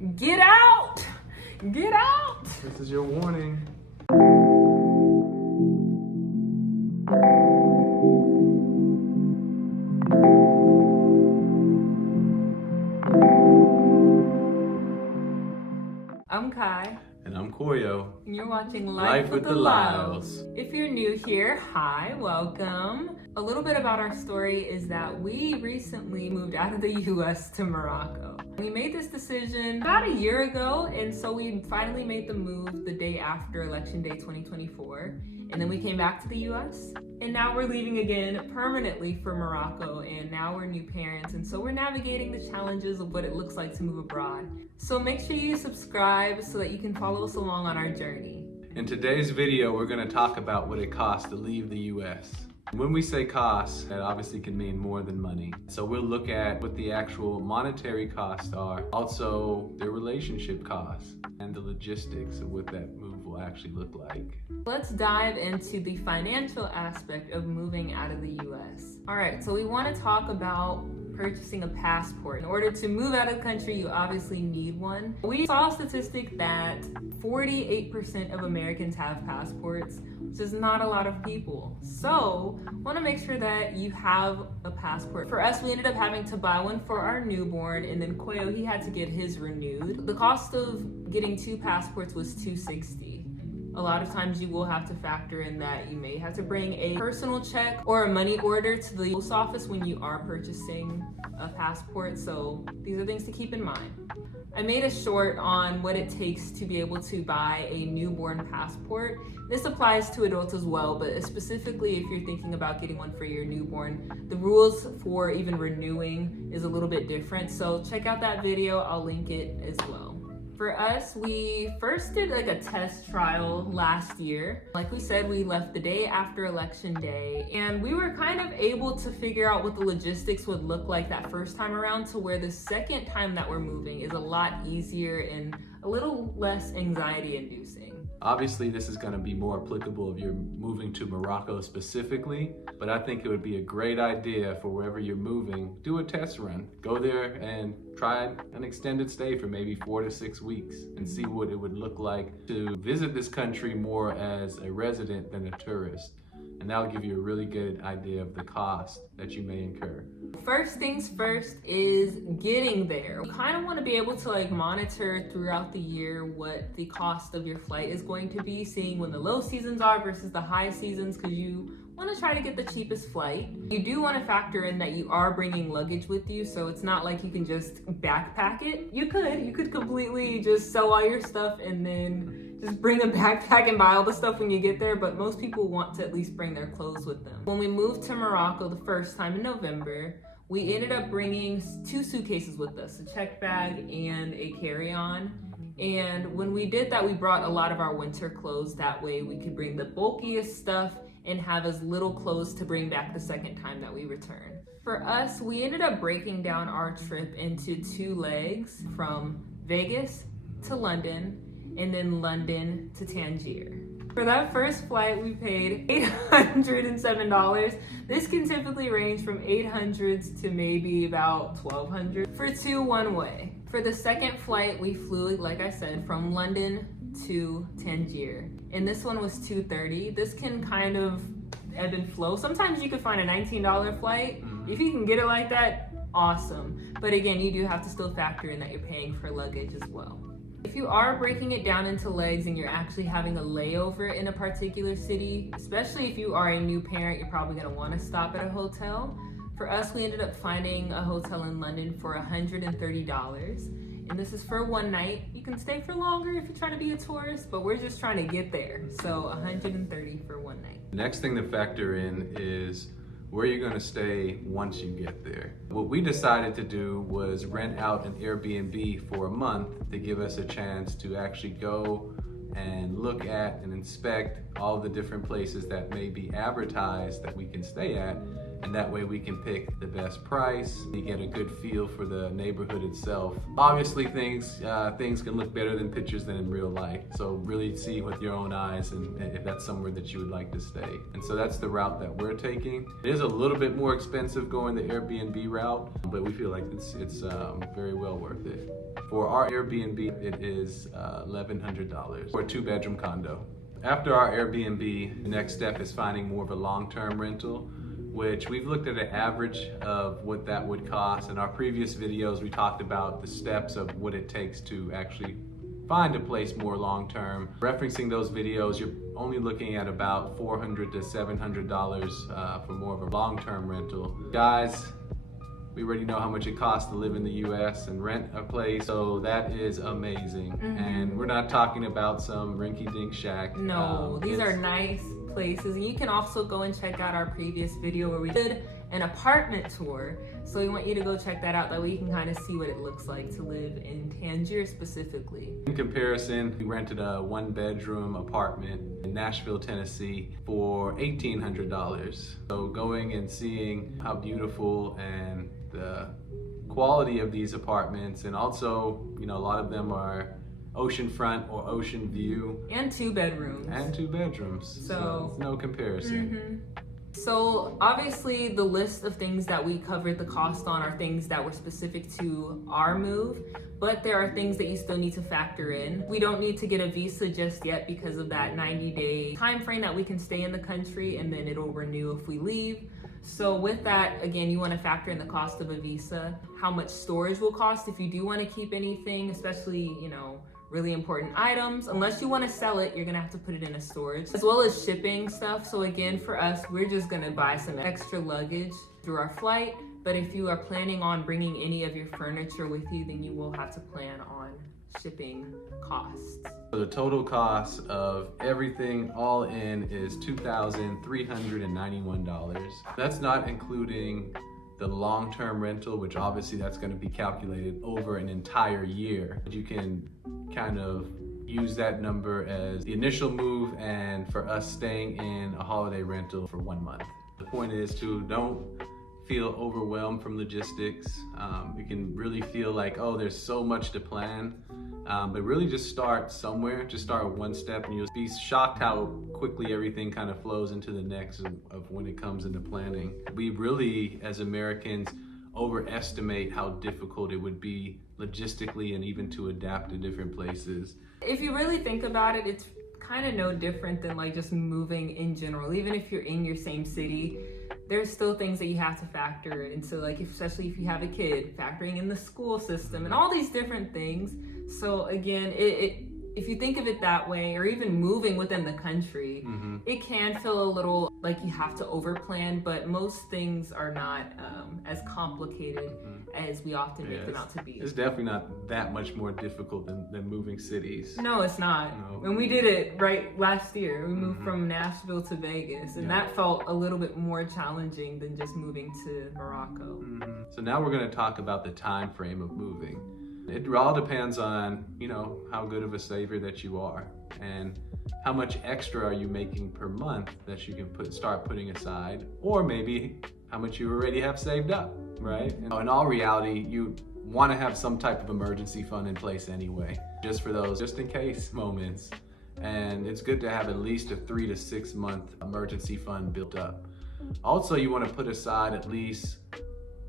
Get out! Get out! This is your warning. I'm Kai. And I'm Koyo. And you're watching Life with the Lyles. If you're new here, hi, welcome. A little bit about our story is that we recently moved out of the US to Morocco. We made this decision about a year ago, and so we finally made the move the day after Election Day 2024. And then we came back to the US, and now we're leaving again permanently for Morocco, and now we're new parents, and so we're navigating the challenges of what it looks like to move abroad. So make sure you subscribe so that you can follow us along on our journey. In today's video, we're going to talk about what it costs to leave the US. When we say costs, that obviously can mean more than money. So we'll look at what the actual monetary costs are, also the relationship costs, and the logistics of what that move will actually look like. Let's dive into the financial aspect of moving out of the US. All right, so we want to talk about purchasing a passport. In order to move out of the country, you obviously need one. We saw a statistic that 48% of Americans have passports, which is not a lot of people. So, want to make sure that you have a passport. For us, we ended up having to buy one for our newborn, and then Koyo, he had to get his renewed. The cost of getting 2 passports was $260. A lot of times you will have to factor in that you may have to bring a personal check or a money order to the post office when you are purchasing a passport. So these are things to keep in mind. I made a short on what it takes to be able to buy a newborn passport. This applies to adults as well, but specifically if you're thinking about getting one for your newborn, the rules for even renewing is a little bit different. So check out that video, I'll link it as well. For us, we first did like a test trial last year. Like we said, we left the day after Election Day, and we were kind of able to figure out what the logistics would look like that first time around, to where the second time that we're moving is a lot easier and a little less anxiety inducing. Obviously, this is going to be more applicable if you're moving to Morocco specifically, but I think it would be a great idea for wherever you're moving, do a test run. Go there and try an extended stay for maybe 4 to 6 weeks and see what it would look like to visit this country more as a resident than a tourist. And that'll give you a really good idea of the cost that you may incur. First things first is getting there. You kind of want to be able to monitor throughout the year what the cost of your flight is going to be, seeing when the low seasons are versus the high seasons, because you want to try to get the cheapest flight. You do want to factor in that you are bringing luggage with you, so it's not like you can just backpack it. You could completely just sell all your stuff and then just bring a backpack and buy all the stuff when you get there, but most people want to at least bring their clothes with them. When we moved to Morocco the first time in November, we ended up bringing 2 suitcases with us, a check bag and a carry-on. And when we did that, we brought a lot of our winter clothes. That way we could bring the bulkiest stuff and have as little clothes to bring back the second time that we return. For us, we ended up breaking down our trip into 2 legs, from Vegas to London, and then London to Tangier. For that first flight, we paid $807. This can typically range from $800 to maybe about $1,200 for 2 one-way. For the second flight, we flew, like I said, from London to Tangier. And this one was $230. This can kind of ebb and flow. Sometimes you could find a $19 flight. If you can get it like that, awesome. But again, you do have to still factor in that you're paying for luggage as well. If you are breaking it down into legs and you're actually having a layover in a particular city, especially if you are a new parent, you're probably going to want to stop at a hotel. For us, we ended up finding a hotel in London for $130. And this is for 1 night. You can stay for longer if you're trying to be a tourist, but we're just trying to get there. So $130 for 1 night. Next thing to factor in is where you're going to stay once you get there. What we decided to do was rent out an Airbnb for a month to give us a chance to actually go and look at and inspect all the different places that may be advertised that we can stay at, and that way we can pick the best price. You get a good feel for the neighborhood itself. Obviously things can look better than pictures than in real life, so really see with your own eyes and if that's somewhere that you would like to stay. And so that's the route that we're taking. It is a little bit more expensive going the Airbnb route, but we feel like it's very well worth it. For our Airbnb, it is $1,100 for a 2-bedroom condo. After our Airbnb, the next step is finding more of a long-term rental, which we've looked at an average of what that would cost. In our previous videos, we talked about the steps of what it takes to actually find a place more long-term. Referencing those videos, you're only looking at about $400 to $700 for more of a long-term rental. Guys, we already know how much it costs to live in the US and rent a place, so that is amazing. And we're not talking about some rinky-dink shack. No, these are nice places. And you can also go and check out our previous video where we did an apartment tour. So we want you to go check that out. That way you can kind of see what it looks like to live in Tangier specifically. In comparison, we rented a 1-bedroom apartment in Nashville, Tennessee for $1,800. So going and seeing how beautiful and the quality of these apartments, and also, you know, a lot of them are oceanfront or ocean view. And 2 bedrooms. And 2 bedrooms. So it's no comparison. So obviously the list of things that we covered the cost on are things that were specific to our move, but there are things that you still need to factor in. We don't need to get a visa just yet because of that 90-day time frame that we can stay in the country, and then it'll renew if we leave. So with that, again, you want to factor in the cost of a visa, how much storage will cost if you do want to keep anything, especially, you know, really important items. Unless you want to sell it, you're gonna have to put it in a storage, as well as shipping stuff. So again, for us, we're just gonna buy some extra luggage through our flight. But if you are planning on bringing any of your furniture with you, then you will have to plan on shipping costs. So the total cost of everything all in is $2,391. That's not including the long-term rental, which obviously that's going to be calculated over an entire year. You can kind of use that number as the initial move and for us staying in a holiday rental for 1 month. The point is to don't feel overwhelmed from logistics. You can really feel like, oh, there's so much to plan. But really just start somewhere, just start with 1 step, and you'll be shocked how quickly everything kind of flows into the next of when it comes into planning. We really, as Americans, overestimate how difficult it would be logistically and even to adapt to different places. If you really think about it, it's kind of no different than like just moving in general. Even if you're in your same city, there's still things that you have to factor into, like especially if you have a kid, factoring in the school system and all these different things. So again, if you think of it that way, or even moving within the country, it can feel a little like you have to overplan, but most things are not as complicated as we often make them out to be. It's definitely not that much more difficult than moving cities. No, it's not. No. When we did it right last year, we moved from Nashville to Vegas, and that felt a little bit more challenging than just moving to Morocco. So now we're going to talk about the time frame of moving. It all depends on, you know, how good of a saver that you are and how much extra are you making per month that you can start putting aside, or maybe how much you already have saved up, right? And in all reality, you want to have some type of emergency fund in place anyway, just for those just in case moments. And it's good to have at least a 3 to 6 month emergency fund built up. Also, you want to put aside at least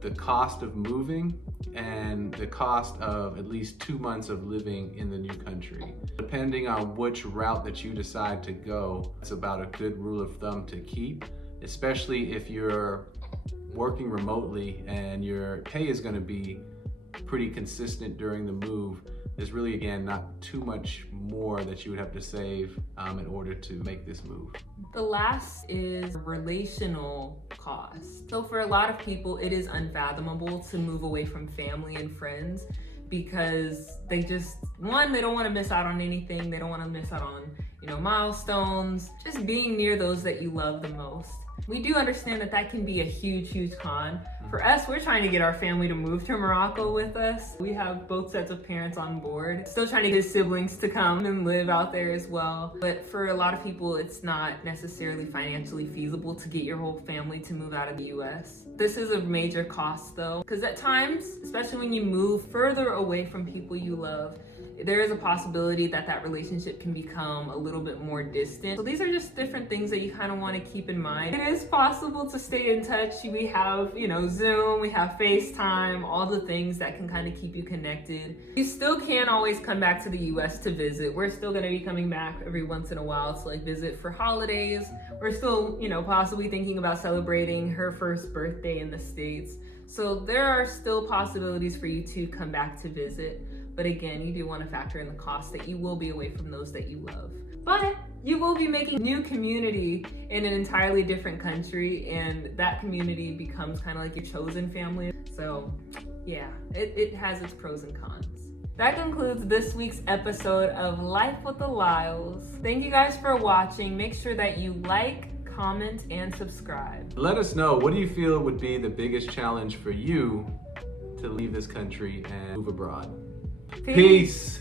the cost of moving and the cost of at least 2 months of living in the new country. Depending on which route that you decide to go, it's about a good rule of thumb to keep, especially if you're working remotely and your pay is going to be pretty consistent during the move. There's really, again, not too much more that you would have to save in order to make this move. The last is relational cost. So for a lot of people, it is unfathomable to move away from family and friends because they just, one, they don't want to miss out on anything. They don't want to miss out on, you know, milestones, just being near those that you love the most. We do understand that that can be a huge con. For us, we're trying to get our family to move to Morocco with us. We have both sets of parents on board. Still trying to get siblings to come and live out there as well. But for a lot of people, it's not necessarily financially feasible to get your whole family to move out of the US. This is a major cost though, because at times, especially when you move further away from people you love, there is a possibility that that relationship can become a little bit more distant. So these are just different things that you kind of want to keep in mind. It is possible to stay in touch. We have, Zoom, we have FaceTime, all the things that can kind of keep you connected. You still can always come back to the US to visit. We're still going to be coming back every once in a while to visit for holidays. We're still, possibly thinking about celebrating her first birthday in the States. So there are still possibilities for you to come back to visit. But again, you do want to factor in the cost that you will be away from those that you love. But you will be making new community in an entirely different country, and that community becomes kind of like your chosen family. So yeah, it has its pros and cons. That concludes this week's episode of Life with the Lyles. Thank you guys for watching. Make sure that you like, comment, and subscribe. Let us know, what do you feel would be the biggest challenge for you to leave this country and move abroad? Peace.